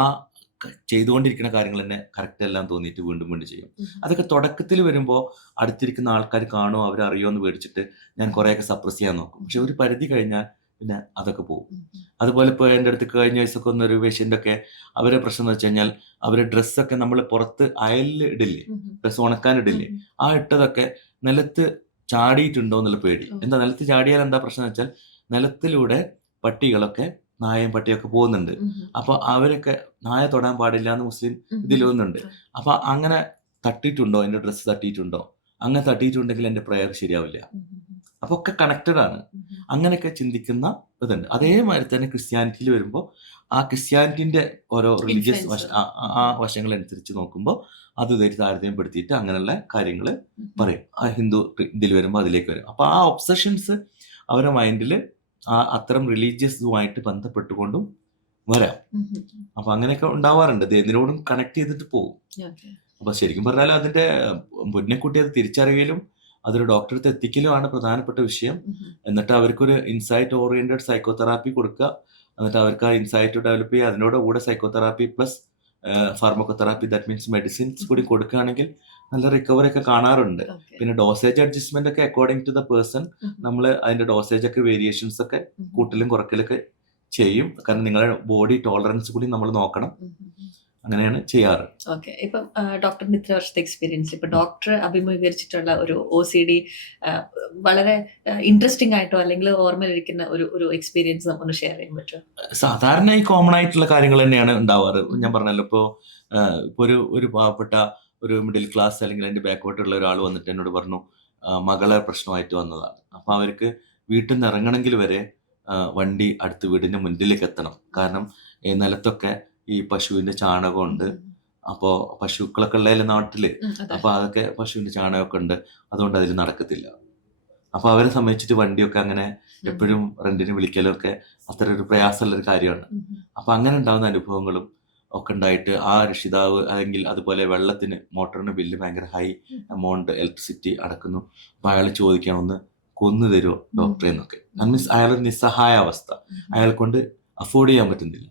ചെയ്തുകൊണ്ടിരിക്കുന്ന കാര്യങ്ങൾ തന്നെ കറക്റ്റ് എല്ലാം തോന്നിയിട്ട് വീണ്ടും വീണ്ടും ചെയ്യും. അതൊക്കെ തുടക്കത്തിൽ വരുമ്പോൾ അടുത്തിരിക്കുന്ന ആൾക്കാർ കാണുമോ, അവരറിയോ എന്ന് പേടിച്ചിട്ട് ഞാൻ കുറേയൊക്കെ സപ്രസ് ചെയ്യാൻ നോക്കും. പക്ഷെ ഒരു പരിധി കഴിഞ്ഞാൽ പിന്നെ അതൊക്കെ പോകും. അതുപോലെ ഇപ്പോൾ എൻ്റെ അടുത്ത് കഴിഞ്ഞ വയസ്സൊക്കെ വന്നൊരു പേഷ്യൻ്റ് ഒക്കെ അവരെ പ്രശ്നം എന്ന് വെച്ച് കഴിഞ്ഞാൽ അവരെ ഡ്രസ്സൊക്കെ നമ്മൾ പുറത്ത് അയലിൽ ഇടില്ലേ, ഡ്രസ്സ് ഉണക്കാൻ ഇടില്ലേ, ആ ഇട്ടതൊക്കെ നിലത്ത് ചാടിയിട്ടുണ്ടോ എന്നുള്ള പേടി. എന്താ നിലത്ത് ചാടിയാൽ എന്താ പ്രശ്നം എന്ന് വെച്ചാൽ നിലത്തിലൂടെ പട്ടികളൊക്കെ, നായയും പട്ടിയൊക്കെ പോകുന്നുണ്ട്. അപ്പൊ അവരൊക്കെ നായ തൊടാൻ പാടില്ല എന്ന് മുസ്ലിം ഇതിലൊന്നുണ്ട്. അപ്പൊ അങ്ങനെ തട്ടിയിട്ടുണ്ടോ, എൻ്റെ ഡ്രസ്സ് തട്ടിയിട്ടുണ്ടോ, അങ്ങനെ തട്ടിയിട്ടുണ്ടെങ്കിൽ എൻ്റെ പ്രയർ ശരിയാവില്ല. അപ്പൊ ഒക്കെ കണക്റ്റഡ് ആണ്. അങ്ങനെയൊക്കെ ചിന്തിക്കുന്ന ഇതുണ്ട്. അതേമാതിരി തന്നെ ക്രിസ്ത്യാനിറ്റിയിൽ വരുമ്പോൾ ആ ക്രിസ്ത്യാനിറ്റിന്റെ ഓരോ റിലീജിയസ് ആ വശങ്ങളനുസരിച്ച് നോക്കുമ്പോൾ അത് ഇതായിട്ട് താരതമ്യപ്പെടുത്തിയിട്ട് അങ്ങനെയുള്ള കാര്യങ്ങൾ പറയും. ആ ഹിന്ദു ഇതിൽ വരുമ്പോൾ അതിലേക്ക് വരും. അപ്പൊ ആ ഒബ്സഷൻസ് അവരുടെ മൈൻഡിൽ അത്തരം റിലീജിയസുമായിട്ട് ബന്ധപ്പെട്ടുകൊണ്ടും വരാം. അപ്പൊ അങ്ങനെയൊക്കെ ഉണ്ടാവാറുണ്ട്. എന്തിനോടും കണക്ട് ചെയ്തിട്ട് പോകും. അപ്പൊ ശരിക്കും പറഞ്ഞാൽ അതിന്റെ മുന്നേക്കൂട്ടി അത് തിരിച്ചറിയലും അതൊരു ഡോക്ടറെ എത്തിക്കലുമാണ് പ്രധാനപ്പെട്ട വിഷയം. എന്നിട്ട് അവർക്കൊരു ഇൻസൈറ്റ് ഓറിയന്റഡ് സൈക്കോതെറാപ്പി കൊടുക്കുക. എന്നിട്ട് അവർക്ക് ആ ഇൻസൈറ്റ് ഡെവലപ്പ് ചെയ്യുക. അതിനോട് കൂടെ psychotherapy plus pharmacotherapy, that means medicines കൂടി കൊടുക്കുകയാണെങ്കിൽ നല്ല റിക്കവറി ഒക്കെ കാണാറുണ്ട്. പിന്നെ ഡോസേജ് അഡ്ജസ്റ്റ്മെന്റ് ഒക്കെ അക്കോർഡിംഗ് ടു ദ പേഴ്സൺ നമ്മൾ അതിന്റെ ഡോസേജ് ഒക്കെ വേരിയേഷൻസ് ഒക്കെ കൂട്ടലും കുറക്കലൊക്കെ ചെയ്യും. കാരണം നിങ്ങളുടെ ബോഡി ടോളറൻസ് കൂടി നമ്മൾ നോക്കണം. അങ്ങനെയാണ് ചെയ്യാറ്. ഓക്കെ. ഇപ്പം ഡോക്ടറിന്റെ ഇത്ര വർഷത്തെ എക്സ്പീരിയൻസ്, ഇപ്പൊ ഡോക്ടർ അഭിമുഖീകരിച്ചിട്ടുള്ള ഒരു OCD വളരെ ഇൻട്രസ്റ്റിംഗ് ആയിട്ടോ അല്ലെങ്കിൽ ഓർമ്മയിലിരിക്കുന്ന ഒരു എക്സ്പീരിയൻസ് നമുക്കൊന്ന് ഷെയർ ചെയ്യാൻ പറ്റുമോ? സാധാരണ ഈ കോമൺ ആയിട്ടുള്ള കാര്യങ്ങൾ തന്നെയാണ് ഉണ്ടാവാറ്. ഞാൻ പറഞ്ഞല്ലോ, ഇപ്പോ ഒരു പാവപ്പെട്ട ഒരു മിഡിൽ ക്ലാസ് അല്ലെങ്കിൽ അതിന്റെ ബാക്ക്വേർഡുള്ള ഒരാൾ വന്നിട്ട് എന്നോട് പറഞ്ഞു മകളെ പ്രശ്നമായിട്ട് വന്നതാണ്. അപ്പൊ അവർക്ക് വീട്ടിൽ നിന്ന് ഇറങ്ങണമെങ്കിൽ വരെ വണ്ടി അടുത്ത വീടിന്റെ മുന്നിലേക്ക് എത്തണം. കാരണം നിലത്തൊക്കെ ഈ പശുവിന്റെ ചാണകമുണ്ട്. അപ്പോ പശുക്കളൊക്കെ ഉള്ള നാട്ടില്, അപ്പൊ അതൊക്കെ പശുവിന്റെ ചാണകമൊക്കെ ഉണ്ട്, അതുകൊണ്ട് അതിൽ നടക്കത്തില്ല. അപ്പൊ അവരെ സംബന്ധിച്ചിട്ട് വണ്ടിയൊക്കെ അങ്ങനെ എപ്പോഴും റെന്റിന് വിളിക്കലൊക്കെ അത്ര ഒരു പ്രയാസമുള്ള ഒരു കാര്യമാണ്. അപ്പൊ അങ്ങനെ ഉണ്ടാകുന്ന അനുഭവങ്ങളും ഒക്കെ ഉണ്ടായിട്ട് ആ രക്ഷിതാവ് അല്ലെങ്കിൽ അതുപോലെ വെള്ളത്തിന് മോട്ടറിന് ബില്ല് ഭയങ്കര ഹൈ എമൗണ്ട് ഇലക്ട്രിസിറ്റി അടക്കുന്നു. അപ്പൊ അയാൾ ചോദിക്കാൻ ഒന്ന് കൊന്നു തരുമോ ഡോക്ടറെ എന്നൊക്കെ. മീൻസ് അയാളൊരു നിസ്സഹായ അവസ്ഥ, അയാളെ കൊണ്ട് അഫോർഡ് ചെയ്യാൻ പറ്റുന്നില്ല.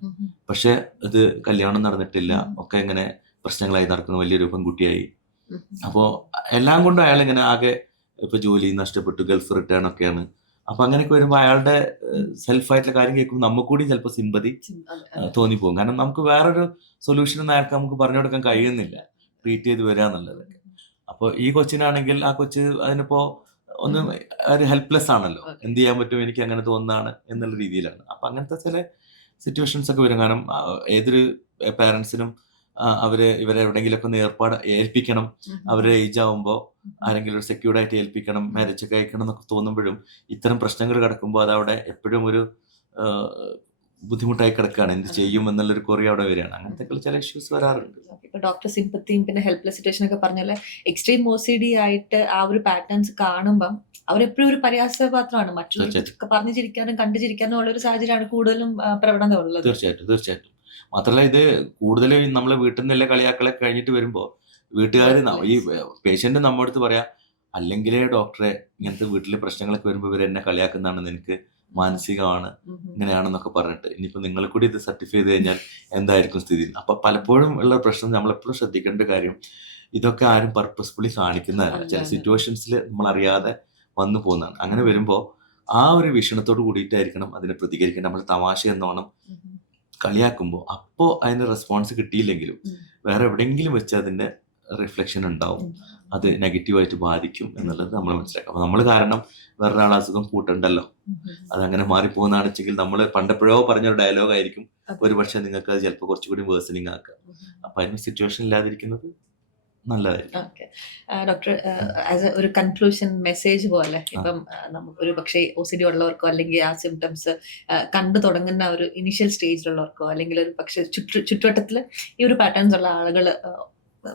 പക്ഷെ ഇത് കല്യാണം നടന്നിട്ടില്ല, ഒക്കെ ഇങ്ങനെ പ്രശ്നങ്ങളായി നടക്കുന്ന വലിയൊരു പെൺകുട്ടിയായി. അപ്പോ എല്ലാം കൊണ്ടും അയാൾ ഇങ്ങനെ ആകെ ഇപ്പൊ ജോലി നഷ്ടപ്പെട്ടു, ഗൾഫ് റിട്ടേൺ ഒക്കെയാണ്. അപ്പൊ അങ്ങനെയൊക്കെ വരുമ്പോൾ അയാളുടെ സെൽഫായിട്ടുള്ള കാര്യം കേൾക്കുമ്പോൾ നമുക്ക് കൂടി ചിലപ്പോൾ സിമ്പതി തോന്നിപ്പോകും. കാരണം നമുക്ക് വേറൊരു സൊല്യൂഷൻ ഒന്നും അയാൾക്ക് നമുക്ക് പറഞ്ഞു കൊടുക്കാൻ കഴിയുന്നില്ല, ട്രീറ്റ് ചെയ്ത് വരിക എന്നുള്ളതൊക്കെ. അപ്പോൾ ഈ കൊച്ചിനാണെങ്കിൽ ആ കൊച്ച് അതിനിപ്പോ ഒന്ന് ഒരു ഹെൽപ്ലെസ് ആണല്ലോ, എന്ത് ചെയ്യാൻ പറ്റും, എനിക്ക് അങ്ങനെ തോന്നുന്നതാണ് എന്നുള്ള രീതിയിലാണ്. അപ്പൊ അങ്ങനത്തെ ചില സിറ്റുവേഷൻസ് ഒക്കെ വരും. കാരണം ഏതൊരു പാരന്റ്സിനും ഇവരെ എവിടെയെങ്കിലുമൊക്കെ ഒന്ന് ഏൽപ്പിക്കണം, അവരെ ഏജ് ആവുമ്പോൾ ആരെങ്കിലും ഒരു സെക്യൂർഡ് ആയിട്ട് ഏൽപ്പിക്കണം, മാരേജ് ഒക്കെ അയക്കണം എന്നൊക്കെ തോന്നുമ്പോഴും ഇത്തരം പ്രശ്നങ്ങൾ കിടക്കുമ്പോൾ അതവിടെ എപ്പോഴും ഒരു ബുദ്ധിമുട്ടായി കിടക്കുകയാണ്, എന്ത് ചെയ്യും എന്നുള്ളൊരു കൊറി അവിടെ വരികയാണ്. അങ്ങനത്തെ ചില ഇഷ്യൂസ് വരാറുണ്ട്. ഇപ്പൊ ഡോക്ടർ സിമ്പത്തിയും പിന്നെ ഹെൽപ്ലെസ് സിറ്റുവേഷൻ ഒക്കെ പറഞ്ഞാല് എക്സ്ട്രീം OCD ആയിട്ട് ആ ഒരു പാറ്റേൺസ് കാണുമ്പം അവരെപ്പോഴും ഒരു പര്യാസപാത്രമാണ്. മറ്റുള്ള പറഞ്ഞു ചിരിക്കാനും കണ്ടു ചിരിക്കാനും ഉള്ള ഒരു സാഹചര്യമാണ് കൂടുതലും പ്രവണത ഉള്ളത്. തീർച്ചയായിട്ടും. മാത്രമല്ല ഇത് കൂടുതലും നമ്മളെ വീട്ടിൽ നിന്നുള്ള കളിയാക്കളെ കഴിഞ്ഞിട്ട് വരുമ്പോൾ വീട്ടുകാർ ഈ പേഷ്യന്റ് നമ്മുടെ അടുത്ത് പറയാ, അല്ലെങ്കിലേ ഡോക്ടറെ ഇങ്ങനത്തെ വീട്ടിലെ പ്രശ്നങ്ങളൊക്കെ വരുമ്പോൾ ഇവർ എന്നെ കളിയാക്കുന്നതാണ്, നിനക്ക് മാനസികമാണ് ഇങ്ങനെയാണെന്നൊക്കെ പറഞ്ഞിട്ട്. ഇനിയിപ്പോൾ നിങ്ങൾ കൂടി ഇത് സർട്ടിഫൈ ചെയ്ത് കഴിഞ്ഞാൽ എന്തായിരിക്കും സ്ഥിതി? അപ്പൊ പലപ്പോഴും ഉള്ള പ്രശ്നം നമ്മളെപ്പോഴും ശ്രദ്ധിക്കേണ്ട കാര്യം, ഇതൊക്കെ ആരും പർപ്പസ്ഫുള്ളി കാണിക്കുന്നതല്ല. ചില സിറ്റുവേഷൻസിൽ നമ്മൾ അറിയാതെ വന്നു പോകുന്നതാണ്. അങ്ങനെ വരുമ്പോൾ ആ ഒരു വീക്ഷണത്തോട് കൂടിയിട്ടായിരിക്കണം അതിനെ പ്രതികരിക്കാൻ. നമ്മൾ തമാശ എന്നോണം കളിയാക്കുമ്പോൾ അപ്പോൾ അതിന് റെസ്പോൺസ് കിട്ടിയില്ലെങ്കിലും വേറെ എവിടെയെങ്കിലും വെച്ച് അതിന്റെ റിഫ്ലക്ഷൻ ഉണ്ടാവും, അത് നെഗറ്റീവായിട്ട് ബാധിക്കും എന്നുള്ളത് നമ്മൾ മനസ്സിലാക്കാം. അപ്പൊ നമ്മൾ കാരണം വേറൊരാൾ അസുഖം കൂട്ടണ്ടല്ലോ, അതങ്ങനെ മാറിപ്പോകുന്നതാണ് വെച്ചെങ്കിൽ നമ്മൾ പണ്ടെപ്പോഴോ പറഞ്ഞൊരു ഡയലോഗ് ആയിരിക്കും ഒരു പക്ഷേ നിങ്ങൾക്ക് അത് ചിലപ്പോൾ കുറച്ചുകൂടി വേഴ്സണിങ് ആക്കുക. അപ്പൊ അതിന് സിറ്റുവേഷൻ ഇല്ലാതിരിക്കുന്നത് നല്ലതായിരിക്കും. ഡോക്ടർ, ആസ് ഒരു കൺക്ലൂഷൻ മെസ്സേജ് പോലെ ഇപ്പം നമുക്കൊരു പക്ഷേ OCD ഉള്ളവർക്കോ അല്ലെങ്കിൽ ആ സിംറ്റംസ് കണ്ടു തുടങ്ങുന്ന ഒരു ഇനിഷ്യൽ സ്റ്റേജിലുള്ളവർക്കോ അല്ലെങ്കിൽ ഒരു പക്ഷേ ചുറ്റുവട്ടത്തിൽ ഈ ഒരു പാറ്റേൺസ് ഉള്ള ആളുകൾ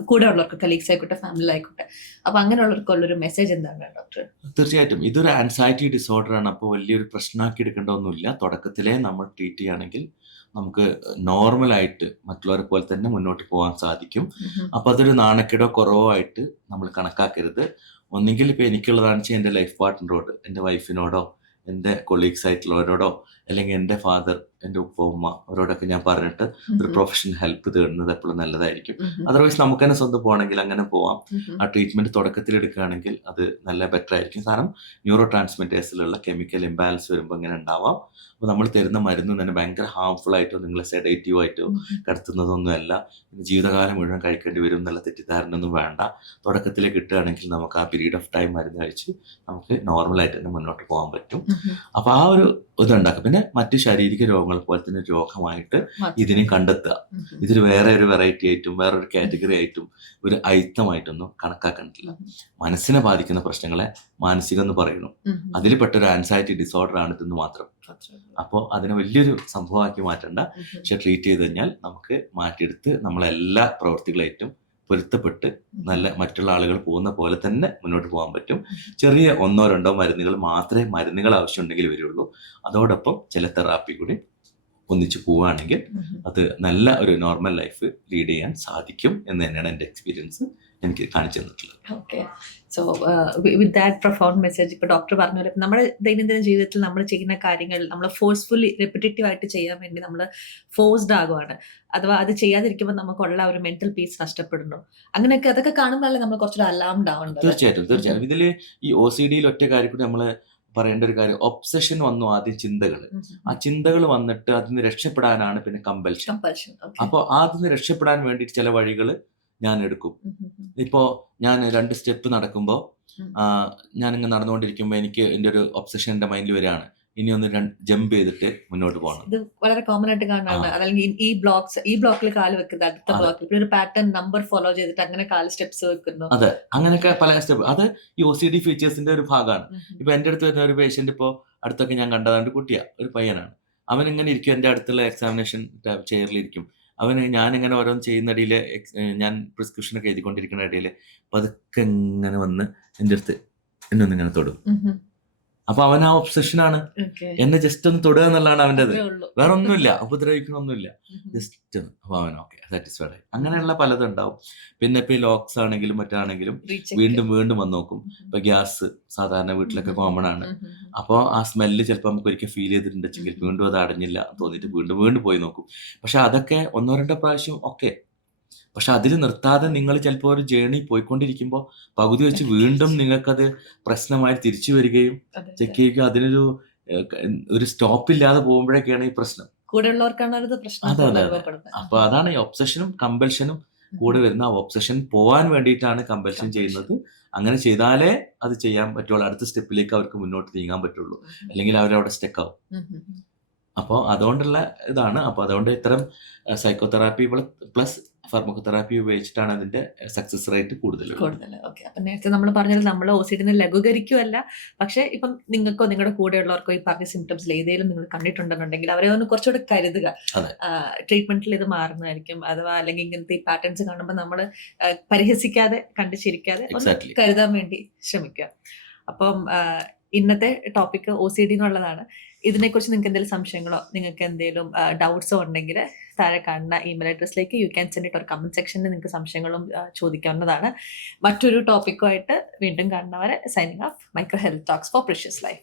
കൂടെ ഉള്ളവർക്ക്, കലീഗ്സ് ആയിക്കോട്ടെ, ഫാമിലി ആയിക്കോട്ടെ, അപ്പൊ അങ്ങനെയുള്ളവർക്കുള്ളൊരു മെസ്സേജ് എന്താണ് ഡോക്ടർ? തീർച്ചയായിട്ടും ഇതൊരു ആൻസൈറ്റി ഡിസോർഡർ ആണ്. അപ്പോൾ വലിയൊരു പ്രശ്നമാക്കി എടുക്കേണ്ടതൊന്നുമില്ല. തുടക്കത്തിലേ നമ്മൾ ട്രീറ്റ് ചെയ്യുകയാണെങ്കിൽ നമുക്ക് നോർമലായിട്ട് മറ്റുള്ളവരെ പോലെ തന്നെ മുന്നോട്ട് പോകാൻ സാധിക്കും. അപ്പൊ അതൊരു നാണക്കേടോ കുറവോ ആയിട്ട് നമ്മൾ കണക്കാക്കരുത്. ഒന്നെങ്കിൽ ഇപ്പൊ എനിക്കുള്ളതാണെന്ന് വെച്ചാൽ എൻ്റെ ലൈഫ് പാർട്ട്ണറോട്, എൻ്റെ വൈഫിനോടോ, എൻ്റെ കൊളീഗ്സ് ആയിട്ടുള്ളവരോടോ, അല്ലെങ്കിൽ എൻ്റെ ഫാദർ, എൻ്റെ ഉപ്പ ഉമ്മ, അവരോടൊക്കെ ഞാൻ പറഞ്ഞിട്ട് ഒരു പ്രൊഫഷണൽ ഹെൽപ്പ് തേടുന്നത് എപ്പോഴും നല്ലതായിരിക്കും. അതർവൈസ് നമുക്ക് തന്നെ സ്വന്തം പോകണമെങ്കിൽ അങ്ങനെ പോവാം. ആ ട്രീറ്റ്മെന്റ് തുടക്കത്തിൽ എടുക്കുകയാണെങ്കിൽ അത് നല്ല ബെറ്റർ ആയിരിക്കും. കാരണം ന്യൂറോ ട്രാൻസ്മിറ്റേഴ്സിലുള്ള കെമിക്കൽ ഇംബാലൻസ് വരുമ്പോൾ ഇങ്ങനെ ഉണ്ടാവാം. അപ്പോൾ നമ്മൾ തരുന്ന മരുന്ന് തന്നെ ഭയങ്കര ഹാംഫുൾ ആയിട്ടോ നിങ്ങളെ സെഡേറ്റീവ് ആയിട്ടോ കടത്തുന്നതൊന്നുമല്ല. ജീവിതകാലം മുഴുവൻ കഴിക്കേണ്ടി വരും എന്നുള്ള തെറ്റിദ്ധാരണയൊന്നും വേണ്ട. തുടക്കത്തിൽ കിട്ടുകയാണെങ്കിൽ നമുക്ക് ആ പീരീഡ് ഓഫ് ടൈം മരുന്ന് കഴിച്ച് നമുക്ക് നോർമലായിട്ട് തന്നെ മുന്നോട്ട് പോകാൻ പറ്റും. അപ്പോൾ ആ ഒരു ഇതുണ്ടാക്കും. പിന്നെ മറ്റ് ശാരീരിക രോഗങ്ങൾ പോലെ തന്നെ രോഗമായിട്ട് ഇതിനെ കണ്ടെത്തുക. ഇതിൽ വേറെ ഒരു വെറൈറ്റി ആയിട്ടും വേറൊരു കാറ്റഗറി ആയിട്ടും ഒരു ഐത്തമായിട്ടൊന്നും കണക്കാക്കണ്ടില്ല. മനസ്സിനെ ബാധിക്കുന്ന പ്രശ്നങ്ങളെ മാനസികം എന്ന് പറയുന്നു. അതിൽ പെട്ടൊരു ആൻസൈറ്റി ഡിസോർഡർ ആണ് ഇതെന്ന് മാത്രം. അപ്പോൾ അതിനെ വലിയൊരു സംഭവമാക്കി മാറ്റണ്ട. പക്ഷെ ട്രീറ്റ് ചെയ്ത് കഴിഞ്ഞാൽ നമുക്ക് മാറ്റിയെടുത്ത് നമ്മളെല്ലാ പ്രവൃത്തികളായിട്ടും പൊരുത്തപ്പെട്ട് നല്ല മറ്റുള്ള ആളുകൾ പോകുന്ന പോലെ തന്നെ മുന്നോട്ട് പോകാൻ പറ്റും. ചെറിയ 1-2 മരുന്നുകൾ മാത്രമേ മരുന്നുകൾ ആവശ്യമുണ്ടെങ്കിൽ വരുള്ളൂ. അതോടൊപ്പം ചില തെറാപ്പി കൂടി ഒന്നിച്ച് പോവുകയാണെങ്കിൽ അത് നല്ല ഒരു നോർമൽ ലൈഫ് ലീഡ് ചെയ്യാൻ സാധിക്കും എന്ന് തന്നെയാണ് എൻ്റെ എക്സ്പീരിയൻസ് എനിക്ക് കാണിച്ചു തന്നിട്ടുള്ളത്. Okay, so with that profound message, ഇപ്പോൾ ഡോക്ടർ പറഞ്ഞ പോലെ നമ്മുടെ ദൈനംദിന ജീവിതത്തിൽ നമ്മൾ ചെയ്യുന്ന കാര്യങ്ങൾ നമ്മൾ ഫോഴ്സ്ഫുള്ളി റിപ്പിറ്റേറ്റീവ് ആയിട്ട് ചെയ്യാൻ വേണ്ടി നമ്മൾ ഫോഴ്സ്ഡ് ആകുവാണ്. അഥവാ അത് ചെയ്യാതിരിക്കുമ്പോൾ നമുക്കുള്ള ഒരു മെന്റൽ പീസ് നഷ്ടപ്പെടുന്നു. അങ്ങനെയൊക്കെ അതൊക്കെ കാണുമ്പോഴല്ലേ നമ്മൾ കുറച്ചൊരു അലാംഡ് ആവേണ്ടത്. തീർച്ചയായിട്ടും ഇതിൽ ഈ OCDയിൽ ഒറ്റ കാര്യം കൂടി നമ്മൾ പറയേണ്ട ഒരു കാര്യം, ഒബ്സഷൻ വന്നു ആദ്യം ചിന്തകൾ. ആ ചിന്തകൾ വന്നിട്ട് അതിന് രക്ഷപ്പെടാനാണ് പിന്നെ കമ്പൽഷൻ. അപ്പോൾ അതിന് രക്ഷപ്പെടാൻ വേണ്ടിയിട്ട് ചില വഴികൾ ഞാൻ എടുക്കും. ഇപ്പോ ഞാൻ 2 സ്റ്റെപ്പ് നടക്കുമ്പോൾ ഞാനിങ്ങനെ നടന്നുകൊണ്ടിരിക്കുമ്പോൾ എനിക്ക് എൻ്റെ ഒരു ഒബ്സഷൻ എൻ്റെ മൈൻഡിൽ വരികയാണ്, ഇനി ഒന്ന് ജമ്പ് ചെയ്തിട്ട് മുന്നോട്ട് പോകണം. ഇത് വളരെ കോമൺ ആയിട്ട് കാണാണ്. അല്ലെങ്കിൽ ഈ ബ്ലോക്കിൽ കാല് വെക്കുന്നത്, അടുത്ത ബ്ലോക്കിൽ ഒരു പാറ്റേൺ നമ്പർ ഫോളോ ചെയ്തിട്ട് അങ്ങനെ കാല് സ്റ്റെപ്സ് വെക്കുന്നു. അതെ, അങ്ങനെയൊക്കെ പല സ്റ്റെപ്പ്. അത് ഈ OCD ഫീച്ചേഴ്സിന്റെ ഒരു ഭാഗമാണ്. ഇപ്പൊ എൻ്റെ അടുത്ത് വരുന്ന ഒരു പേഷ്യന്റ്, ഇപ്പോൾ അടുത്തൊക്കെ ഞാൻ കണ്ടതാണ്ട് കുട്ടിയാ, ഒരു പയ്യനാണ്. അവൻ ഇങ്ങനെ ഇരിക്കും, എൻ്റെ അടുത്തുള്ള എക്സാമിനേഷൻ ചെയറിലിരിക്കും. അവന് ഞാനിങ്ങനെ ഓരോന്ന് ചെയ്യുന്നിടയിൽ, ഞാൻ പ്രിസ്ക്രിപ്ഷനൊക്കെ എഴുതിക്കൊണ്ടിരിക്കുന്ന ഇടയിൽ പതുക്കെ ഇങ്ങനെ വന്ന് എൻ്റെ അടുത്ത് എന്നെ ഒന്നിങ്ങനെ തൊടും. അപ്പൊ അവൻ ആ ഒബ്സഷനാണ്, എന്നെ ജസ്റ്റ് ഒന്ന് തൊടുക എന്നുള്ളതാണ് അവൻ്റെത്. വേറെ ഒന്നുമില്ല, ഉപദ്രവിക്കണമൊന്നുമില്ല, ജസ്റ്റ്. അപ്പൊ അവൻ ഓക്കെ, സാറ്റിസ്ഫൈഡ് ആയി. അങ്ങനെയുള്ള പലതും ഉണ്ടാവും. പിന്നെ ഇപ്പൊ ഈ ലോക്സ് ആണെങ്കിലും മറ്റാണെങ്കിലും വീണ്ടും വന്ന് നോക്കും. ഇപ്പൊ ഗ്യാസ് സാധാരണ വീട്ടിലൊക്കെ കോമൺ ആണ്. അപ്പോൾ ആ സ്മെല്ല് ചിലപ്പോൾ നമുക്ക് ഒരിക്കൽ ഫീൽ ചെയ്തിട്ടുണ്ടെങ്കിൽ വീണ്ടും അത് അടഞ്ഞില്ല തോന്നിയിട്ട് വീണ്ടും പോയി നോക്കും. പക്ഷെ അതൊക്കെ 1-2 പ്രാവശ്യം ഓക്കെ. പക്ഷെ അതിൽ നിർത്താതെ നിങ്ങൾ ചിലപ്പോൾ ഒരു ജേണി പോയിക്കൊണ്ടിരിക്കുമ്പോൾ പകുതി വെച്ച് വീണ്ടും നിങ്ങൾക്കത് പ്രശ്നമായി തിരിച്ചു വരികയും ചെക്ക് ചെയ്യുക, അതിനൊരു ഒരു സ്റ്റോപ്പ് ഇല്ലാതെ പോകുമ്പോഴൊക്കെയാണ് ഈ പ്രശ്നം. അതെ. അപ്പൊ അതാണ് ഈ ഒബ്സഷനും കമ്പൽഷനും കൂടെ വരുന്ന. ആ ഒബ്സഷൻ പോവാൻ വേണ്ടിയിട്ടാണ് കമ്പൽഷൻ ചെയ്യുന്നത്. അങ്ങനെ ചെയ്താലേ അത് ചെയ്യാൻ പറ്റുള്ളൂ, അടുത്ത സ്റ്റെപ്പിലേക്ക് അവർക്ക് മുന്നോട്ട് നീങ്ങാൻ പറ്റുള്ളൂ. അല്ലെങ്കിൽ അവരവിടെ സ്റ്റക്ക് ആവും. അപ്പോൾ അതുകൊണ്ടുള്ള ഇതാണ്. അപ്പോൾ അതുകൊണ്ട് ഇത്തരം സൈക്കോതെറാപ്പി പ്ലസ് ഫാർമക്കോതെറാപ്പി ഉപയോഗിച്ചിട്ടാണ് അതിന്റെ സക്സസ് റേറ്റ് കൂടുതൽ. കൂടുതൽ. ഓക്കെ. അപ്പം നേരത്തെ നമ്മൾ പറഞ്ഞത് നമ്മൾ OCD ലഘൂകരിക്കുമല്ല, പക്ഷേ ഇപ്പം നിങ്ങൾക്കോ നിങ്ങളുടെ കൂടെയുള്ളവർക്കോ ഈ പറഞ്ഞ സിംറ്റംസിൽ ഏതെങ്കിലും നിങ്ങൾ കണ്ടിട്ടുണ്ടെന്നുണ്ടെങ്കിൽ അവരെ ഒന്ന് കുറച്ചുകൂടെ കരുതുക. അതെ. ട്രീറ്റ്മെന്റിൽ ഇത് മാറുന്നതായിരിക്കും. അഥവാ അല്ലെങ്കിൽ ഇങ്ങനത്തെ ഈ പാറ്റേൺസ് കാണുമ്പോൾ നമ്മൾ പരിഹസിക്കാതെ കണ്ട് ചിരിക്കാതെ ഒന്ന് Exactly. കരുതാൻ വേണ്ടി ശ്രമിക്കുക. അപ്പം ഇന്നത്തെ ടോപ്പിക്ക് OCD എന്നുള്ളതാണ്. ഇതിനെക്കുറിച്ച് നിങ്ങൾക്ക് എന്തെങ്കിലും സംശയങ്ങളോ നിങ്ങൾക്ക് എന്തെങ്കിലും ഡൗട്ട്സോ ഉണ്ടെങ്കിൽ താഴെ കാണുന്ന ഇമെയിൽ അഡ്രസ്സിലേക്ക് യു ക്യാൻ സെൻഡ് ഇറ്റ്, ഒരു കമന്റ് സെക്ഷനിൽ നിങ്ങൾക്ക് സംശയങ്ങളും ചോദിക്കാവുന്നതാണ്. മറ്റൊരു ടോപ്പിക്കുമായിട്ട് വീണ്ടും കാണുന്നവരെ signing off. Micro health talks for precious life.